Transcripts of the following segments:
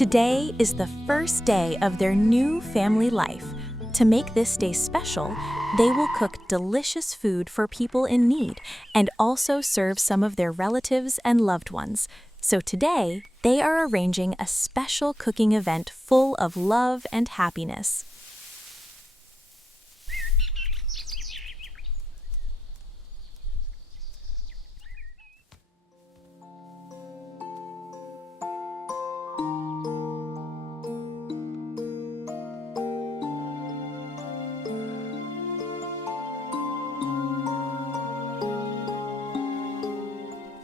Today is the first day of their new family life. To make this day special, they will cook delicious food for people in need and also serve some of their relatives and loved ones. So today, they are arranging a special cooking event full of love and happiness.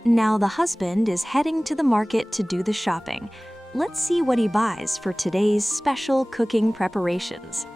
Now the husband is heading to the market to do the shopping. Let's see what he buys for today's special cooking preparations.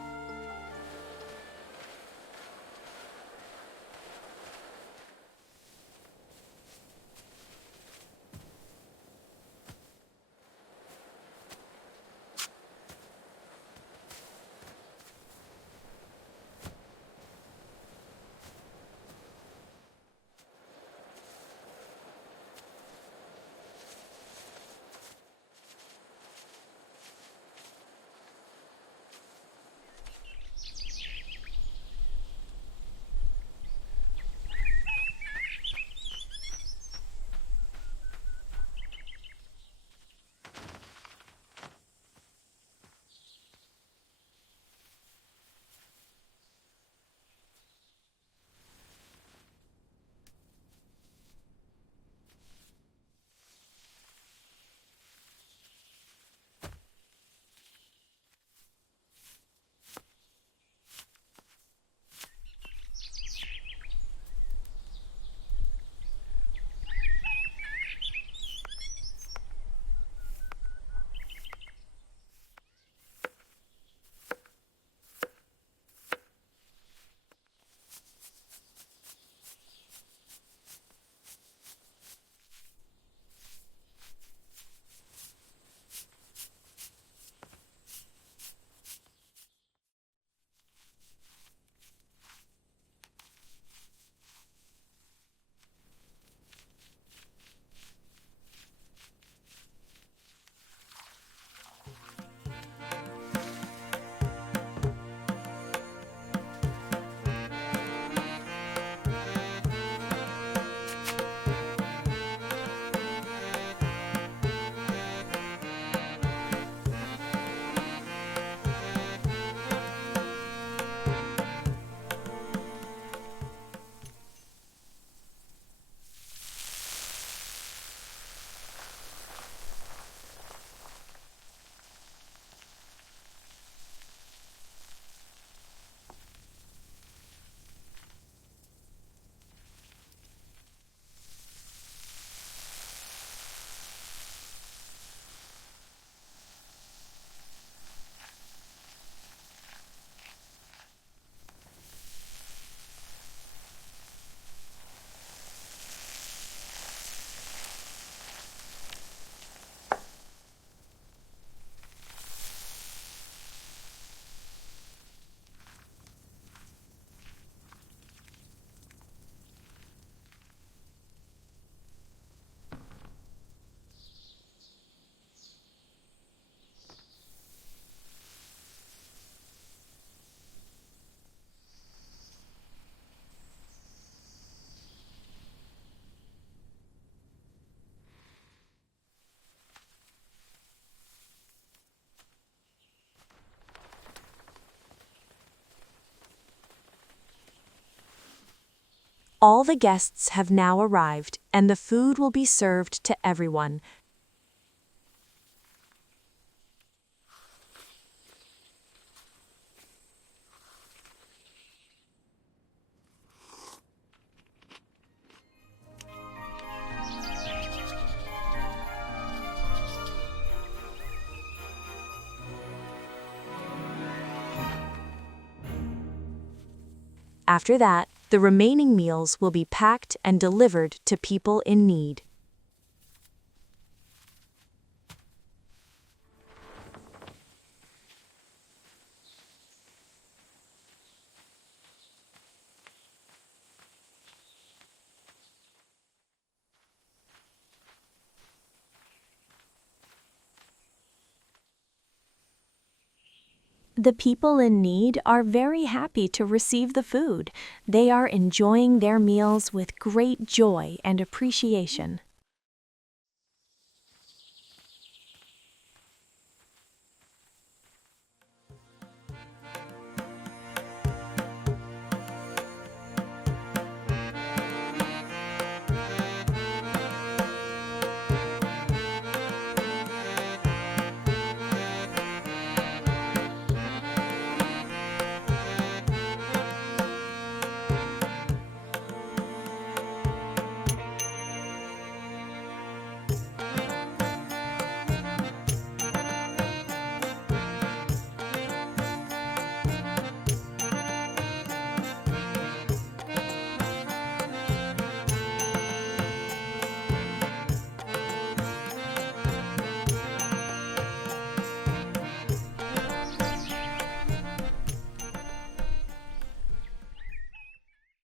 All the guests have now arrived, and the food will be served to everyone. After that, the remaining meals will be packed and delivered to people in need. The people in need are very happy to receive the food. They are enjoying their meals with great joy and appreciation.